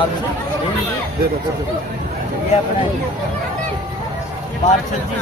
साल से ये अपना पार्षद जी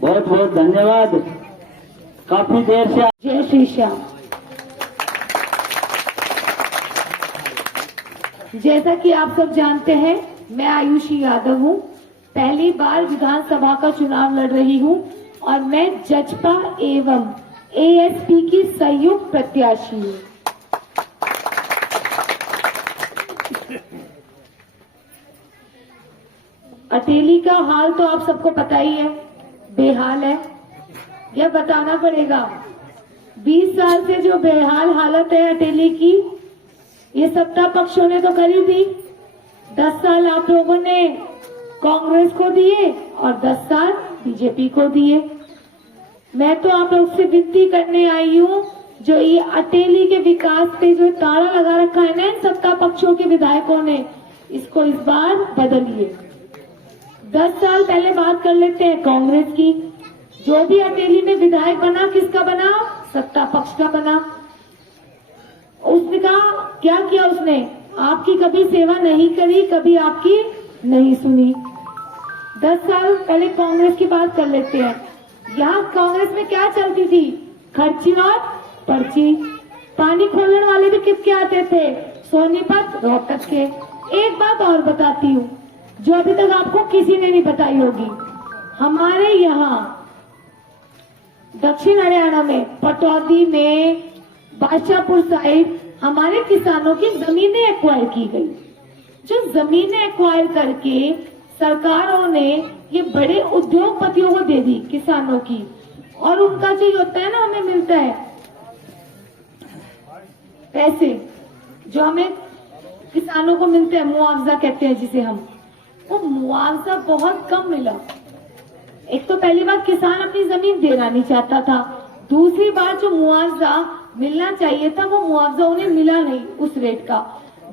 बहुत बहुत धन्यवाद। काफी देर से जय श्री श्याम। जैसा कि आप सब जानते हैं, मैं आयुषी यादव हूं। पहली बार विधानसभा का चुनाव लड़ रही हूं और मैं जजपा एवं एएसपी की संयुक्त प्रत्याशी हूं। अटेली का हाल तो आप सबको पता ही है, बेहाल है। यह बताना पड़ेगा, 20 साल से जो बेहाल हालत है अटेली की, ये सत्ता पक्षों ने तो करी थी। 10 साल आप लोगों ने कांग्रेस को दिए और 10 साल बीजेपी को दिए। मैं तो आप लोग से विनती करने आई हूँ, जो ये अटेली के विकास पे जो ताला लगा रखा है ना इन सत्ता पक्षों के विधायकों ने, इसको इस बार बदलिए। 10 साल पहले बात कर लेते हैं कांग्रेस की। जो भी अटेली में विधायक बना, किसका बना? सत्ता पक्ष का बना। उसने कहा, क्या किया उसने? आपकी कभी सेवा नहीं करी, कभी आपकी नहीं सुनी। 10 साल पहले कांग्रेस की बात कर लेते हैं। यहाँ कांग्रेस में क्या चलती थी? खर्ची और पर्ची। पानी खोलने वाले भी किसके आते थे? सोनीपत, रोहतक के। एक बात और बताती हूँ, जो अभी तक आपको किसी ने नहीं बताई होगी। हमारे यहाँ दक्षिण हरियाणा में पटौदी में बादशाहपुर साइड हमारे किसानों की जमीनें एक्वायर की गई। जो जमीनें एक्वायर करके सरकारों ने ये बड़े उद्योगपतियों को दे दी किसानों की, और उनका जो होता है ना, हमें मिलता है पैसे, जो हमें किसानों को मिलते हैं, मुआवजा कहते हैं जिसे हम, वो मुआवजा बहुत कम मिला। एक तो पहली बात, किसान अपनी जमीन देना नहीं चाहता था। दूसरी बात, जो मुआवजा मिलना चाहिए था, वो मुआवजा उन्हें मिला नहीं उस रेट का।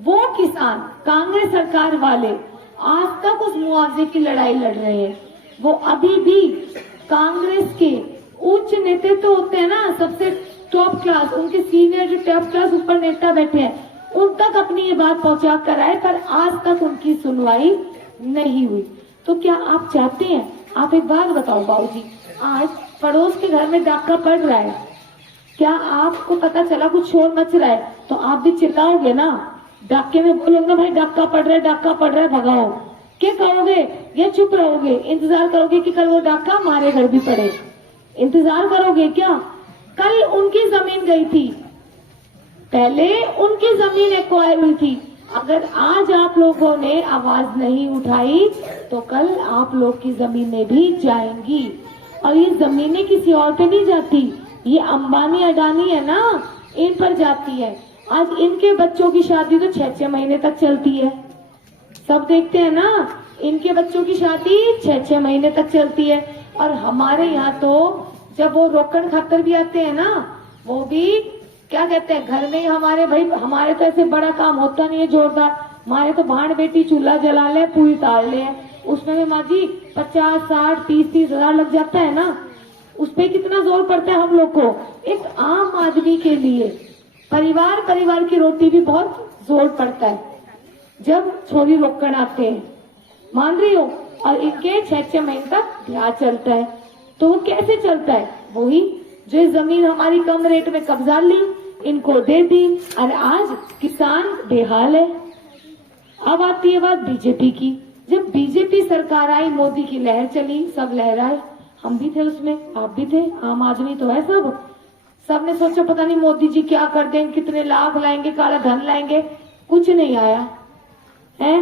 वो किसान, कांग्रेस सरकार वाले आज तक उस मुआवजे की लड़ाई लड़ रहे हैं। वो अभी भी कांग्रेस के उच्च नेतृत्व होते हैं ना, सबसे टॉप क्लास, उनके सीनियर जो टॉप क्लास ऊपर नेता बैठे हैं, उन तक अपनी ये बात पहुंचा कर आए, पर आज तक उनकी सुनवाई नहीं हुई। तो क्या आप चाहते हैं? आप एक बात बताओ बाबूजी, आज पड़ोस के घर में डाका पड़ रहा है, क्या आपको पता चला कुछ शोर मच रहा है तो आप भी चिल्लाओगे ना? डाके में बोलोगे ना, भाई डाका पड़ रहा है, डाका पड़ रहा है, भगाओ। क्या करोगे? या चुप रहोगे? इंतजार करोगे कि कल वो डाका हमारे घर भी पड़े? इंतजार करोगे क्या? कल उनकी जमीन गई थी, पहले उनकी जमीन एक्वायर हुई थी। अगर आज आप लोगों ने आवाज नहीं उठाई तो कल आप लोग की जमीनें भी जाएंगी। और ये जमीनें किसी और पे नहीं जाती, ये अंबानी अडानी है ना, इन पर जाती है। आज इनके बच्चों की शादी तो 6-6 महीने तक चलती है, सब देखते हैं ना। इनके बच्चों की शादी 6-6 महीने तक चलती है। और हमारे यहाँ तो जब वो रोकड़ खातर भी आते हैं ना, वो भी क्या कहते हैं, घर में ही हमारे, भाई हमारे तो ऐसे बड़ा काम होता नहीं है जोरदार, हमारे तो भाड़ बेटी चूल्हा जला ले, पूरी ताड़ ले, उसमें भी माँ जी 50, 60, 30 हजार लग जाता है ना। उस पे कितना जोर पड़ता है हम लोग को। एक आम आदमी के लिए परिवार की रोटी भी बहुत जोर पड़ता है जब छोरी रोकड़ आते हैं, मान रही हो। और इनके 6-6 महीने तक ब्याह चलता है। तो वो कैसे चलता है? वही जो जमीन हमारी कम रेट में कब्जा ली, इनको दे दी, और आज किसान बेहाल है। अब आती है बात बीजेपी की। जब बीजेपी सरकार आई, मोदी की लहर चली, सब लहराए, हम भी थे उसमें, आप भी थे, आम आदमी तो है सब। सबने सोचा पता नहीं मोदी जी क्या कर देंगे, कितने लाभ लाएंगे, काला धन लाएंगे। कुछ नहीं आया है।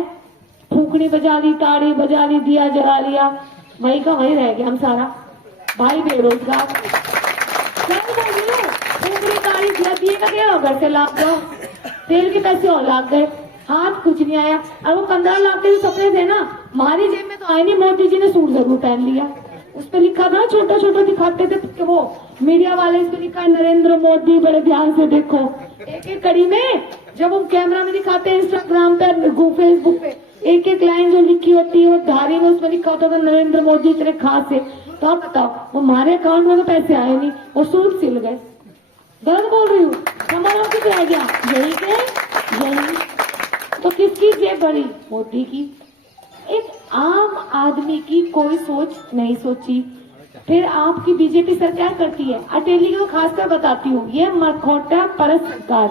फूकनी बजा ली, ताड़ी बजा ली, दिया जला लिया, वही का वही रह गया हम सारा। भाई बेरोजगार, फूकनी ताड़ी दिए ना गया, घर से लाभ दो, तेल के पैसे और लाग गए, हाथ कुछ नहीं आया। और वो 15 लाख के जो सपने थे ना, हमारी जेब में तो आए नहीं, मोदी जी ने सूट जरूर पहन लिया। उस पे लिखा था, छोटा छोटा दिखाते थे कि वो मीडिया वाले, इस पे लिखा है नरेंद्र मोदी, बड़े ध्यान से देखो। एक एक कड़ी में जब वो कैमरा में दिखाते हैं, इंस्टाग्राम पे, फेसबुक पे, एक एक लाइन जो लिखी होती है वो धारी में, उसमें लिखा होता था नरेंद्र मोदी इतने खास है। तो आप बताओ, वो हमारे अकाउंट में तो पैसे आए नहीं, वो सूट सिल गए। गलत बोल रही हूँ? हमारा किस रह गया? यही के यही। तो किसकी जेब भरी? मोदी की। एक आम आदमी की कोई सोच नहीं सोची। फिर आपकी बीजेपी सरकार करती है, अटेली को खासकर बताती हूँ, ये मरखोटा परस्त सरकार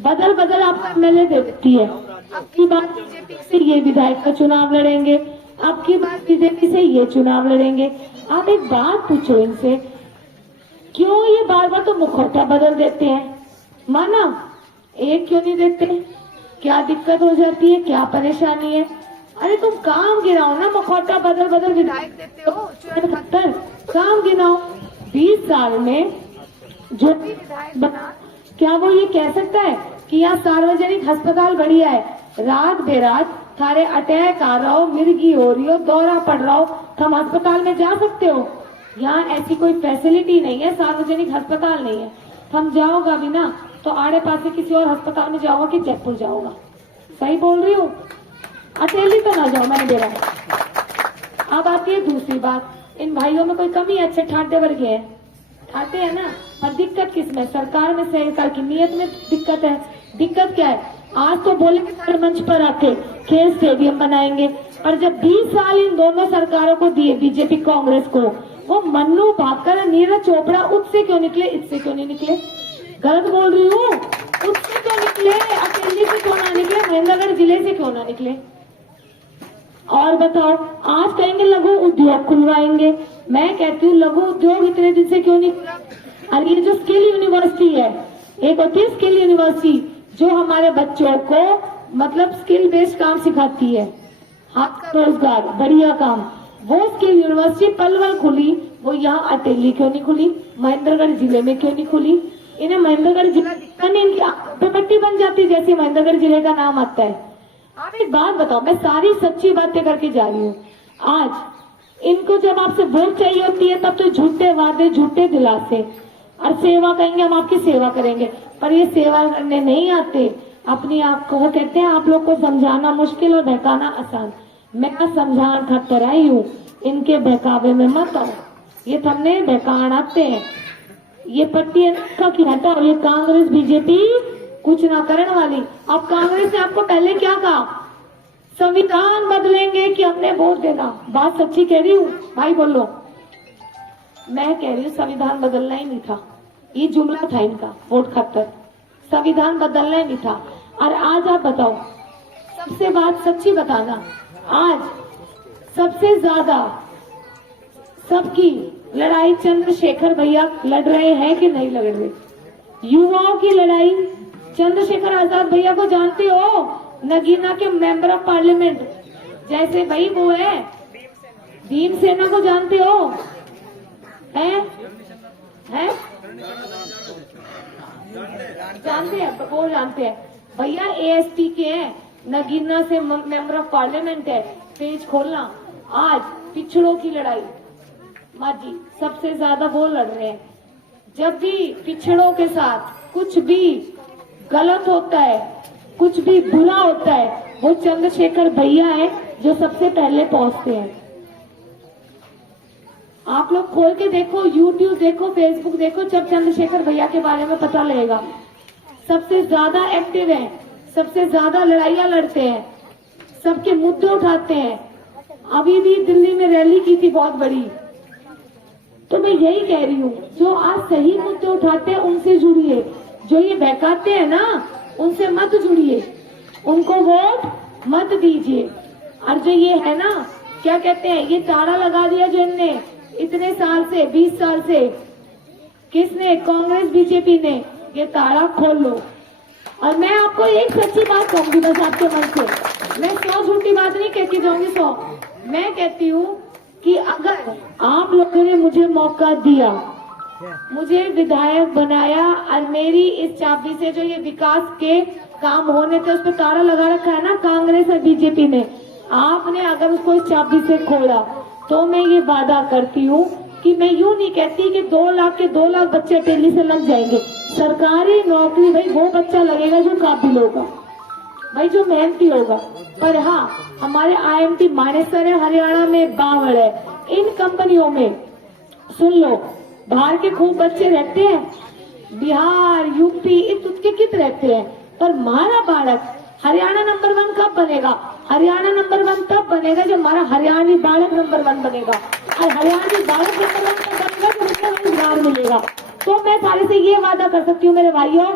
बदल बदल आपको एमएलए दे देती है। अब की बात बीजेपी से ये विधायक का चुनाव लड़ेंगे, अब की बात बीजेपी से ये चुनाव लड़ेंगे। आप एक बात पूछो इनसे, क्यों ये बार बार तो मुखौटा बदल देते हैं? माना एक क्यों नहीं देते? क्या दिक्कत हो जाती है? क्या परेशानी है? अरे तुम काम गिनाओ ना, मुखौटा बदल बदल विधायक देते हो, 74 काम गिनाओ। 20 साल में जो भी विधायक बना, क्या वो ये कह सकता है कि यहाँ सार्वजनिक अस्पताल बढ़िया है? रात बेरात थारे अटैक आ रहा हो, मिर्गी हो रही हो, दौरा पड़ रहा हो, तुम अस्पताल में जा सकते हो? यहाँ ऐसी कोई फैसिलिटी नहीं है, सार्वजनिक अस्पताल नहीं है। हम जाओगा भी ना तो आड़े पास किसी और अस्पताल में जाओगा कि जयपुर जाओगा। सही बोल रही हूँ? अकेली तो ना जाओ, मैंने बोला है। अब आती है दूसरी बात, इन भाइयों में कोई कमी है? अच्छे ठाटे वर्गे हैं, ठाटे है ना, पर दिक्कत किसमें? सरकार में, सरकार की नीयत में दिक्कत है। दिक्कत क्या है? आज तो बोले कि सारे मंच पर आके खेल स्टेडियम बनाएंगे, पर जब 20 साल इन दोनों सरकारों को दिए, बीजेपी कांग्रेस को, वो मन्नू भाकर, नीरज चोपड़ा उससे क्यों निकले, इससे क्यों नहीं निकले? गलत बोल रही हूँ? उससे क्यों निकले? अकेली से क्यों ना निकले? महेंद्रगढ़ जिले से क्यों ना निकले? और बताओ, आज कहेंगे लघु उद्योग खुलवाएंगे, मैं कहती हूँ लघु उद्योग इतने दिन से क्यों नहीं खुला? और ये जो स्किल यूनिवर्सिटी है, एक होती है स्किल यूनिवर्सिटी जो हमारे बच्चों को मतलब स्किल बेस्ड काम सिखाती है, हाथ का रोजगार, बढ़िया काम, वो स्किल यूनिवर्सिटी पलवल खुली, वो यहाँ अटेली क्यों नहीं खुली? महेंद्रगढ़ जिले में क्यों नहीं खुली? इन्हें महेंद्रगढ़ जिला दिखता नहीं, इनकी आंखों पे पट्टी बन जाती जैसे महेंद्रगढ़ जिले का नाम आता है। आप एक बात बताओ, मैं सारी सच्ची बातें करके जा रही हूँ। आज इनको जब आपसे वोट चाहिए होती है तब तो झूठे वादे, झूठे दिलासे, और सेवा कहेंगे हम आपकी सेवा करेंगे, पर ये सेवा करने नहीं आते। अपनी आप को वो कहते हैं आप लोग को समझाना मुश्किल और बहकाना आसान। मैं समझाना खातर आई हूँ, इनके बहकावे में मत आओ। ये थमने बहकान आते हैं, ये पट्टी का की हटाओ। ये कांग्रेस बीजेपी कुछ ना करने वाली। अब कांग्रेस ने आपको पहले क्या कहा? संविधान बदलेंगे कि हमने वोट देना। बात सच्ची कह रही हूँ भाई, बोलो। मैं कह रही हूँ संविधान बदलना ही नहीं था, ये जुमला था इनका वोट खातर। संविधान बदलना ही नहीं था। और आज आप बताओ, सबसे बात सच्ची बताना, आज सबसे ज्यादा सबकी लड़ाई चंद्रशेखर भैया लड़ रहे हैं कि नहीं लड़ रहे? युवाओं की लड़ाई। चंद्रशेखर आजाद भैया को जानते हो? नगीना के मेंबर ऑफ पार्लियामेंट, जैसे भाई वो है भीमसेना को जानते हो? हैं? जानते हैं? वो जानते हैं भैया, एएसपी के हैं, नगीना से मेंबर ऑफ पार्लियामेंट है। पेज खोलना, आज पिछड़ों की लड़ाई माँ जी सबसे ज्यादा वो लड़ रहे हैं। जब भी पिछड़ों के साथ कुछ भी गलत होता है, कुछ भी बुरा होता है, वो चंद्रशेखर भैया है जो सबसे पहले पहुंचते हैं। आप लोग खोल के देखो, यूट्यूब देखो, फेसबुक देखो, जब चंद्रशेखर भैया के बारे में पता लगेगा। सबसे ज्यादा एक्टिव है, सबसे ज्यादा लड़ाइयां लड़ते हैं, सबके मुद्दे उठाते हैं। अभी भी दिल्ली में रैली की थी बहुत बड़ी। तो मैं यही कह रही हूँ, जो आज सही मुद्दे उठाते हैं उनसे जुड़िए, जो ये बहकाते हैं ना उनसे मत जुड़िए, उनको वोट मत दीजिए। और जो ये है ना, क्या कहते हैं, ये ताला लगा दिया जो इनने इतने साल से, 20 साल से, किसने? कांग्रेस बीजेपी ने। ये ताला खोल लो। और मैं आपको एक सच्ची बात कहूंगी बस आपके मन से, मैं 100 झूठी बात नहीं कहती जाऊंगी 100। मैं कहती हूँ कि अगर आप लोगों ने मुझे मौका दिया, मुझे विधायक बनाया, और मेरी इस चाबी से जो ये विकास के काम होने थे उस पर ताला लगा रखा है ना कांग्रेस और बीजेपी ने, आपने अगर उसको इस चाबी से खोला तो मैं ये वादा करती हूँ कि मैं यूं नहीं कहती कि 2 लाख के 2 लाख बच्चे टेली से लग जाएंगे। सरकारी नौकरी भाई वो बच्चा लगेगा जो काबिल होगा, भाई जो मेहनती होगा। पर हाँ, हमारे IMT मानेसर है, हरियाणा में बावड़ है, इन कंपनियों में सुन लो, बाहर के खूब बच्चे रहते हैं, बिहार यूपी के कित रहते हैं, पर हमारा बालक हरियाणा नंबर 1 कब बनेगा? हरियाणा नंबर 1 तब बनेगा जब हमारा हरियाणवी बालक नंबर 1 बनेगा, और हरियाणवी बालक नंबर 1 तब बनेगा जब उसको रोजगार मिलेगा। तो मैं सारे से ये वादा कर सकती हूँ मेरे भाइयों,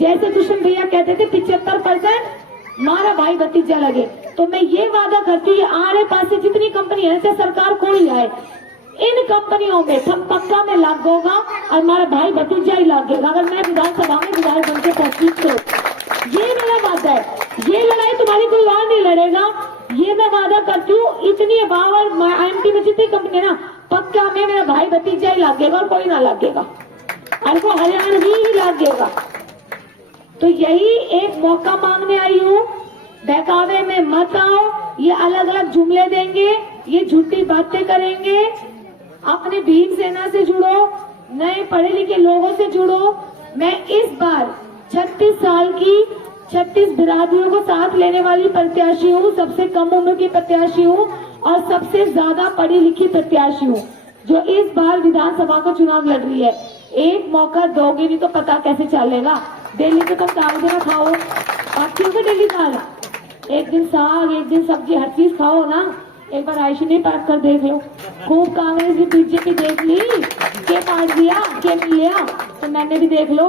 जैसे दुष्यंत भैया कहते थे 75% हमारा भाई भतीजा लगे, तो मैं ये वादा करती हूँ आरे पास से जितनी कंपनी है, चाहे सरकार कोई आए, इन कंपनियों में सब पक्का में लाग होगा और हमारा भाई भतीजा ही लागेगा अगर मैं विधानसभा में विधायक बनकर पहुंची तो। ये मेरा वादा है, ये लड़ाई तुम्हारी कोई और नहीं लड़ेगा, ये मैं वादा करती हूँ। इतनी बावर IMT में जितनी कंपनी है ना, पक्का में मेरा भाई भतीजा ही लागेगा और कोई ना लागेगा, और वो हरियाणवी ही लागेगा। तो यही एक मौका मांगने आई हूँ, बहकावे में मत आओ, ये अलग अलग जुमले देंगे, ये झूठी बातें करेंगे। अपने भीम सेना से जुड़ो, नए पढ़े लिखे लोगों से जुड़ो। मैं इस बार 36 साल की 36 बिरादरियों को साथ लेने वाली प्रत्याशी हूँ, सबसे कम उम्र की प्रत्याशी हूँ और सबसे ज्यादा पढ़ी लिखी प्रत्याशी हूँ जो इस बार विधानसभा का चुनाव लड़ रही है। एक मौका दोगे नहीं तो पता कैसे चलेगा। डेली तो तुम दाल देना खाओ, आप क्यों को डेली दाल, एक दिन साग एक दिन सब्जी हर चीज खाओ ना। एक बार आयुष्मान पाठ कर देख लो, खूब कांग्रेस की बीजेपी देख ली, के पाठ दिया के मिला, तो मैंने भी देख लो।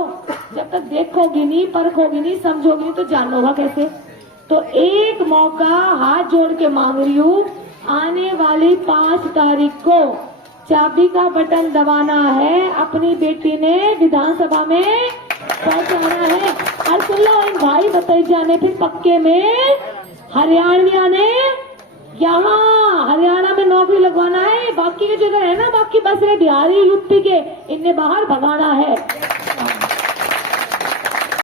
जब तक देखोगी नहीं, परखोगी नहीं, समझोगी नहीं तो जानोगा कैसे। तो एक मौका हाथ जोड़ के मांग रही हूँ, आने वाली 5 तारीख को चाबी का बटन दबाना है, अपनी बेटी ने विधानसभा में पहुंचाना है। और सुन लो, इन भाई भतीजा ने फिर पक्के में हरियाणविया ने यहाँ हरियाणा में नौकरी लगवाना है, बाकी के जगह है ना, बाकी बस बिहारी यूपी के इन्हें बाहर भगाना है।